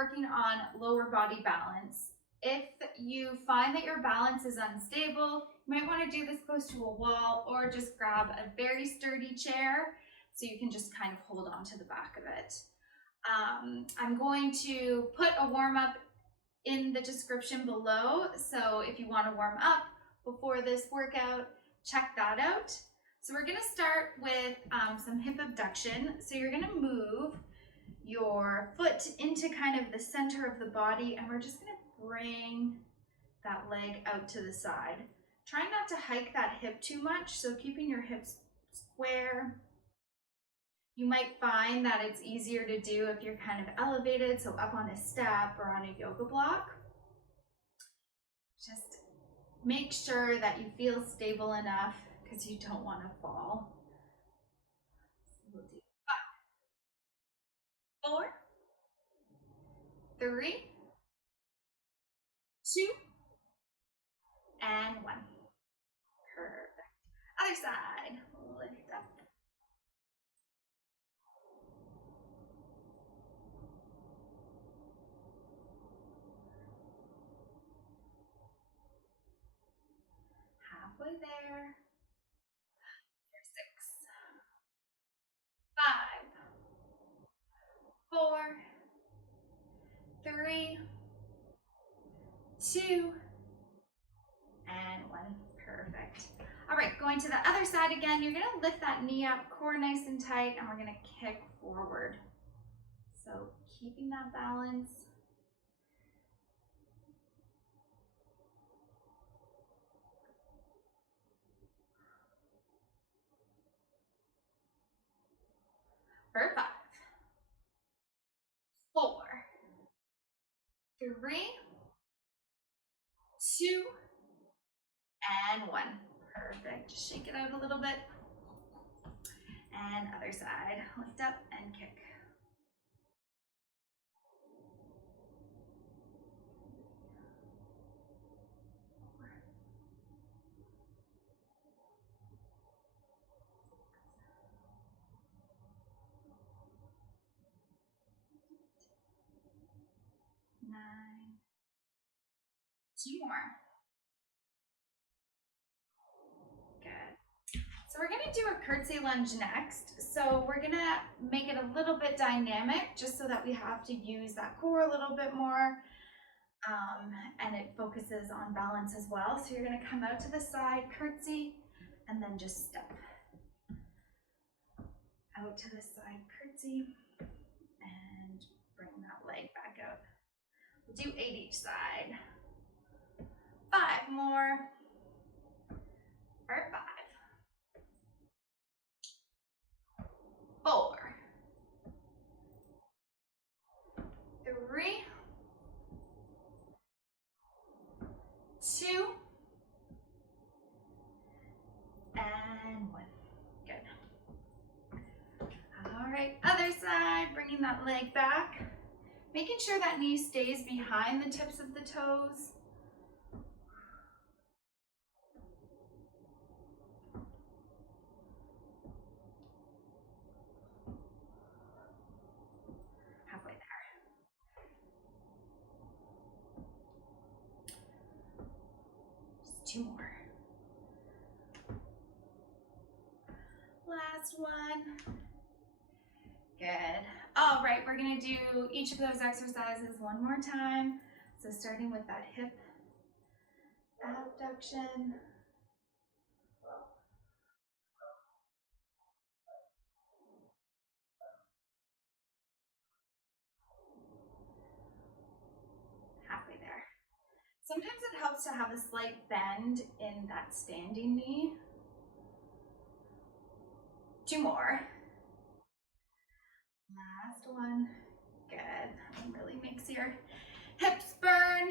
working on lower body balance. If you find that your balance is unstable, you might want to do this close to a wall or just grab a very sturdy chair so you can just kind of hold on to the back of it. I'm going to put a warm-up in the description below, so if you want to warm up before this workout, check that out. So we're going to start with some hip abduction. So you're going to move your foot into kind of the center of the body, and we're just going to bring that leg out to the side. Try not to hike that hip too much, so keeping your hips square. You might find that it's easier to do if you're kind of elevated, so up on a step or on a yoga block. Just make sure that you feel stable enough because you don't want to fall. We'll do 5, 4, 3, 2, and 1. Perfect. Other side. Lift up. Halfway there. 6, 5, 4, 3, 2, and 1. Perfect. All right, going to the other side again. You're going to lift that knee up, core nice and tight, and we're going to kick forward. So keeping that balance. For 5, 4, 3, 2, and 1. Perfect. Just shake it out a little bit. And other side. Lift up and kick. Nine. 2 more. Good. So we're going to do a curtsy lunge next. So we're going to make it a little bit dynamic just so that we have to use that core a little bit more. And it focuses on balance as well. So you're going to come out to the side, curtsy, and then just step. Out to the side, curtsy, and bring that leg back out. We'll do 8 each side. 5 more. For 5. 4. 3. 2. And 1. Good. All right, other side, bringing that leg back. Making sure that knee stays behind the tips of the toes. Halfway there. Just 2 more. Last one. Good. All right, we're gonna do each of those exercises one more time. So starting with that hip abduction. Halfway there. Sometimes it helps to have a slight bend in that standing knee. 2 more. Last one. Good. It really makes your hips burn.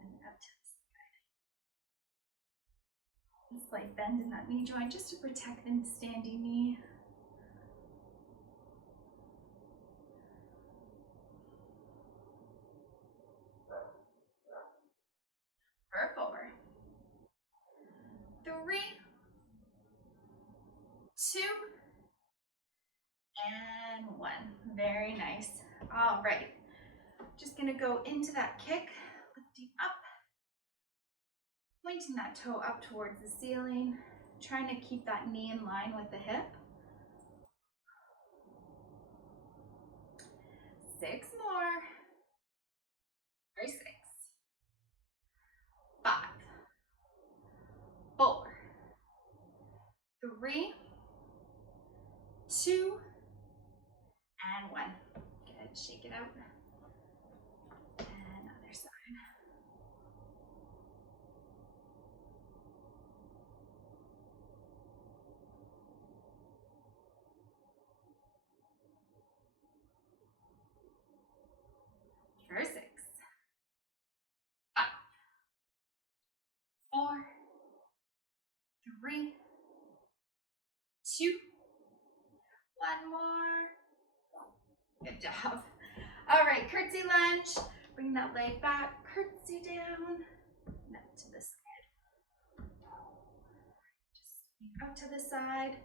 And up to the side. A slight bend in that knee joint just to protect the standing knee. For 4. 3. 2. And 1. Very nice. All right. Just gonna go into that kick, lifting up, pointing that toe up towards the ceiling, trying to keep that knee in line with the hip. 6 more. 6, 5, 4, 3, 2, and 1. Good, shake it out. And other side. For 6, 5, 4, 3, 2, 1 more. Good job. All right, curtsy lunge. Bring that leg back, curtsy down, and up to the side. Just up to the side.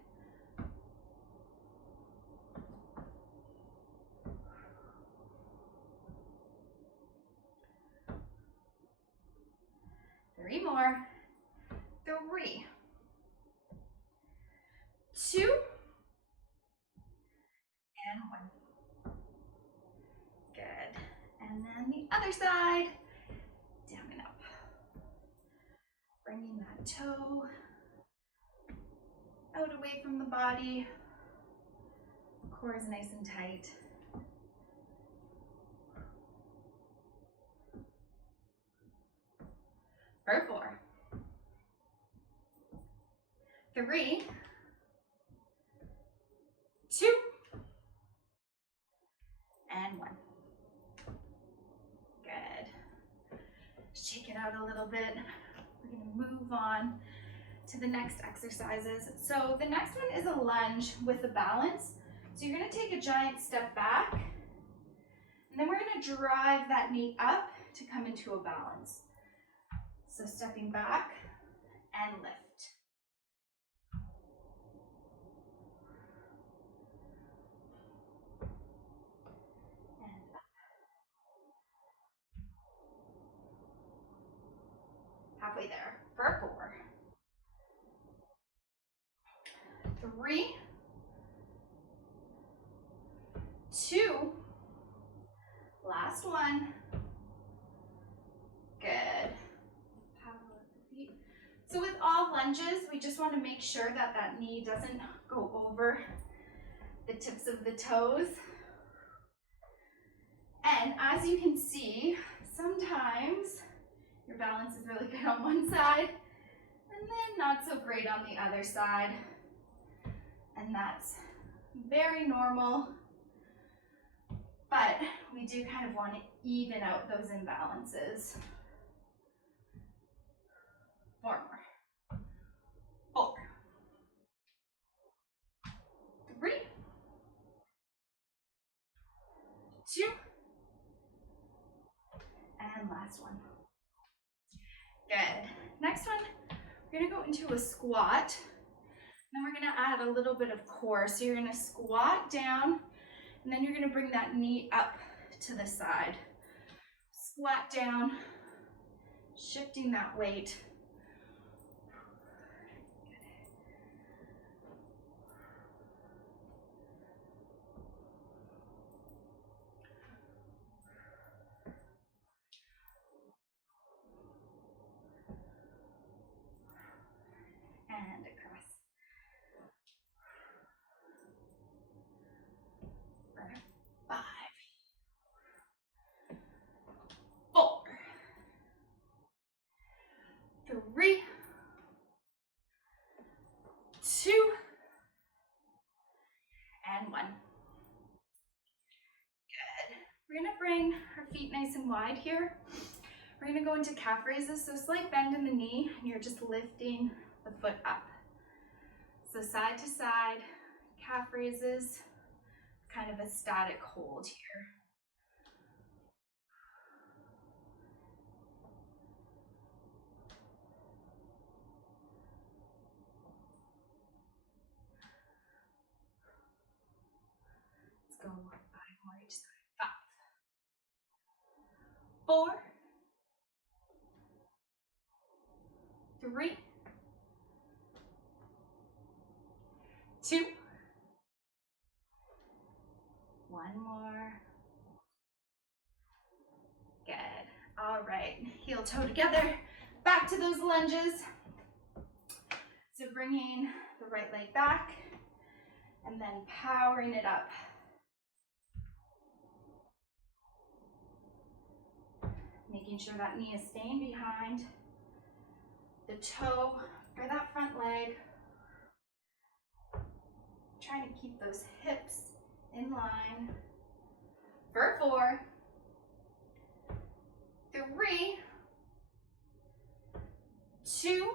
Three more. 3, 2, and 1. Good. And then the other side, down and up. Bringing that toe out away from the body. Core is nice and tight. For 4, 3, 2, and 1. Good. Shake it out a little bit. We're gonna move on to the next exercises. So the next one is a lunge with a balance. So you're gonna take a giant step back, and then we're gonna drive that knee up to come into a balance. So stepping back and lift. And up. Halfway there. For 4, 3, 2, last one. Good. Paddle at the feet. So with all lunges, we just want to make sure that that knee doesn't go over the tips of the toes. And as you can see, sometimes your balance is really good on one side and then not so great on the other side. And that's very normal, but we do kind of want to even out those imbalances. 4 more. 4, 3, 2, and last one. Good. Next one, we're gonna go into a squat. Then we're gonna add a little bit of core. So you're gonna squat down, and then you're gonna bring that knee up to the side. Squat down, shifting that weight. And across. For 5, 4, 3, 2, and 1. Good. We're gonna bring our feet nice and wide here. We're gonna go into calf raises, so slight bend in the knee, and you're just lifting the foot up. So side to side, calf raises, kind of a static hold here. Let's go 5 more each side. 5, 4, 3, 2, 1 more. Good. All right, heel toe together, back to those lunges. So bringing the right leg back and then powering it up. Making sure that knee is staying behind the toe for that front leg. Trying to keep those hips in line. For 4, 3, 2,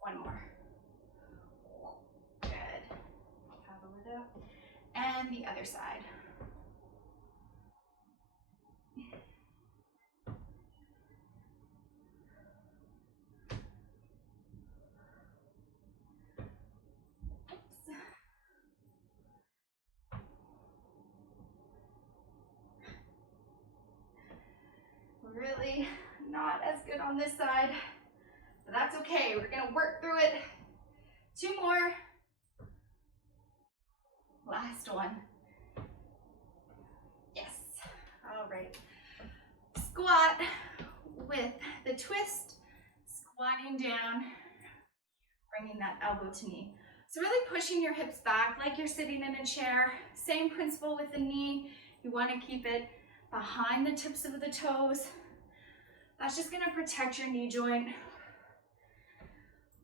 1 more. Good. Paddle it up. And the other side. Really not as good on this side, but that's okay. We're gonna work through it. 2 more. Last one. Yes. All right. Squat with the twist, squatting down, bringing that elbow to knee. So really pushing your hips back like you're sitting in a chair. Same principle with the knee. You want to keep it behind the tips of the toes. That's just going to protect your knee joint.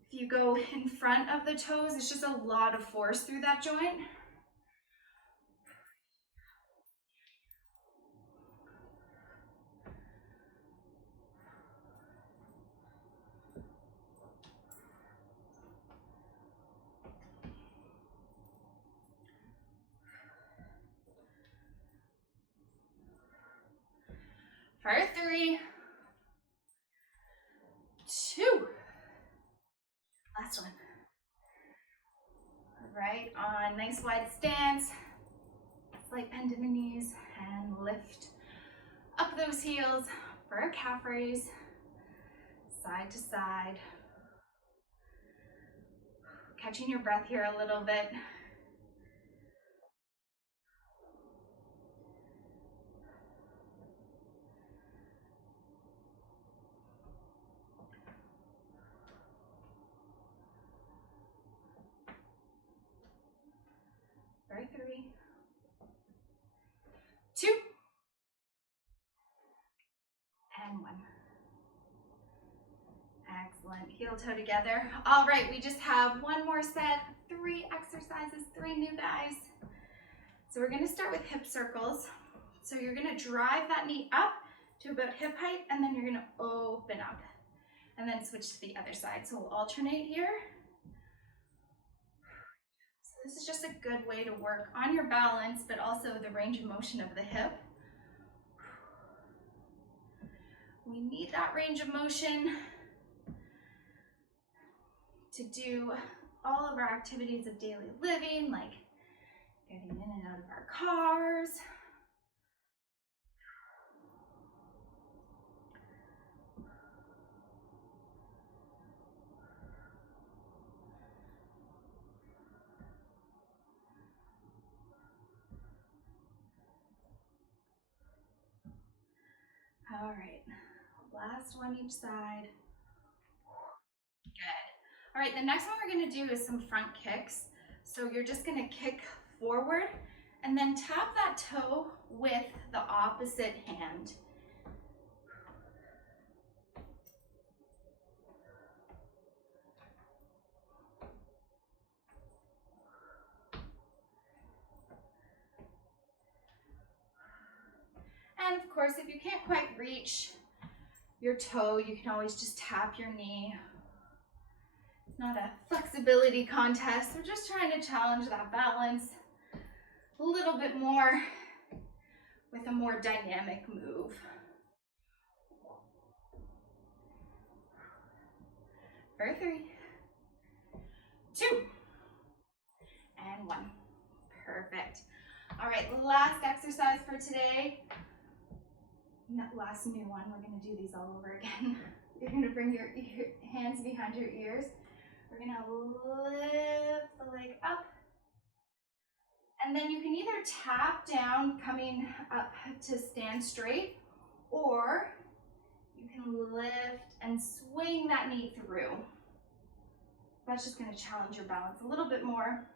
If you go in front of the toes, it's just a lot of force through that joint. For 3, 2. Last one. All right, on nice wide stance. Slight bend in the knees and lift up those heels for a calf raise. Side to side. Catching your breath here a little bit. For 3, 2, and 1. Excellent. Heel toe together. All right, we just have one more set, 3 exercises, 3 new guys. So we're going to start with hip circles. So you're going to drive that knee up to about hip height, and then you're going to open up, and then switch to the other side. So we'll alternate here. So this is just a good way to work on your balance, but also the range of motion of the hip. We need that range of motion to do all of our activities of daily living, like getting in and out of our cars. All right, last one each side. Good. All right, the next one we're gonna do is some front kicks. So you're just gonna kick forward and then tap that toe with the opposite hand. And of course, if you can't quite reach your toe, you can always just tap your knee. It's not a flexibility contest. We're just trying to challenge that balance a little bit more with a more dynamic move. For 3, 2, and 1. Perfect. All right, last exercise for today. last new one. We're gonna do these all over again. You're gonna bring your hands behind your ears. We're gonna lift the leg up. And then you can either tap down, coming up to stand straight, or you can lift and swing that knee through. That's just gonna challenge your balance a little bit more.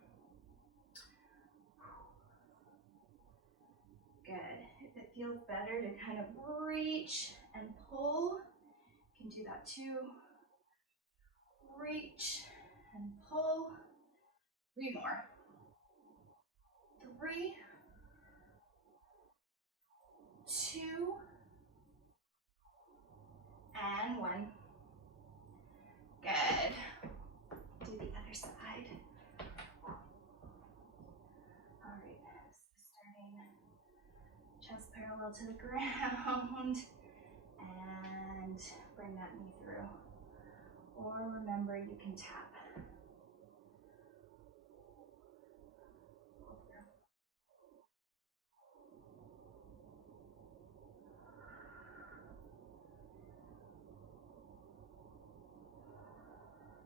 Good. If it feels better to kind of reach and pull, you can do that too. Reach and pull. 3 more. 3, 2, and 1. Good. Do the other side. All right, so starting chest parallel to the ground, and bring that knee through. Or remember, you can tap.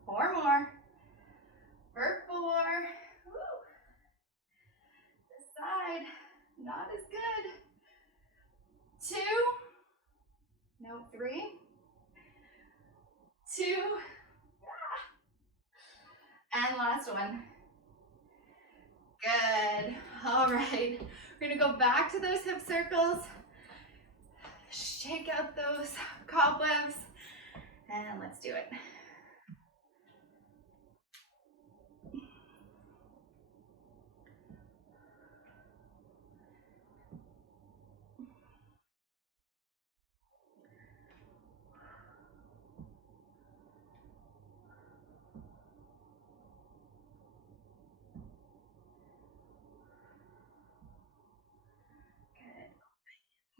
4 more. For 4. Woo. This side, not as good. 2. No, 3. 2. And last one. Good. All right. We're gonna go back to those hip circles. Shake out those cobwebs. And let's do it.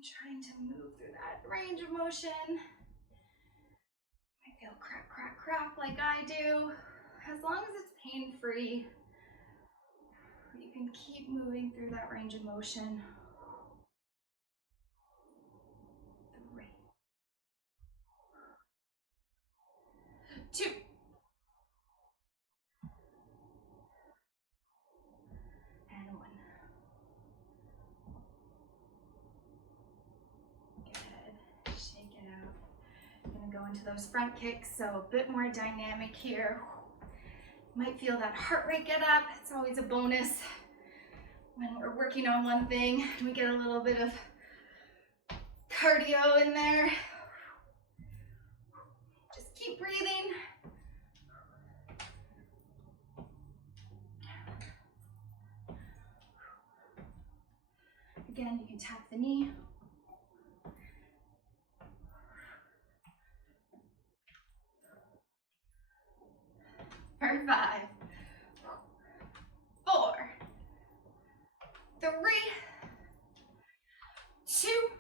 Trying to move through that range of motion. I feel crack, crack, crack like I do. As long as it's pain-free, you can keep moving through that range of motion. 3, 2, and 1. Good. Shake it out. I'm gonna go into those front kicks, so a bit more dynamic here. Might feel that heart rate get up. It's always a bonus when we're working on one thing. We get a little bit of cardio in there. Just keep breathing. Again, you can tap the knee. For 5, 4, 3, 2,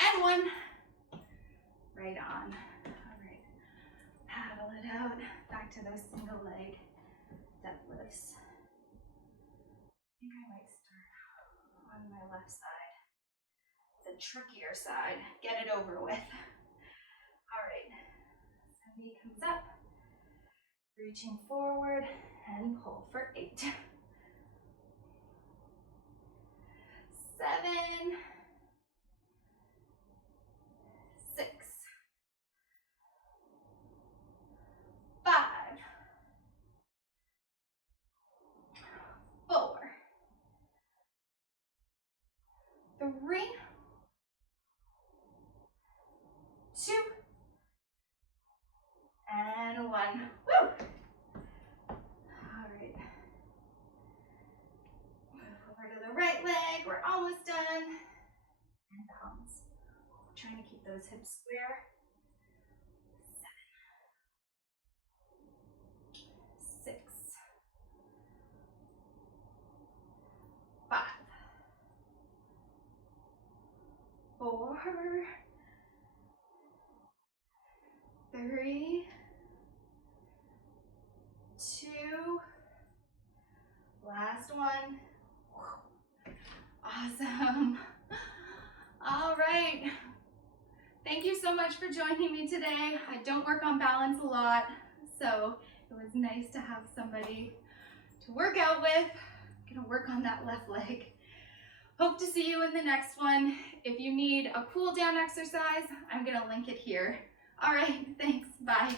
and 1. Right on. All right. Paddle it out. Back to those single leg deadlifts. I think I might start on my left side. The trickier side. Get it over with. All right. So knee comes up. Reaching forward and pull for 8. 7, 6, 5, 4, 3, 2, and 1. Woo! All right. Move over to the right leg. We're almost done. And balance. Trying to keep those hips square. 7, 6, 5, 4, 3, 2, last one. Awesome. All right. right. Thank you so much for joining me today. I don't work on balance a lot, so it was nice to have somebody to work out with. I'm gonna work on that left leg. Hope to see you in the next one. If you need a cool down exercise, I'm gonna link it here. All right, thanks, bye.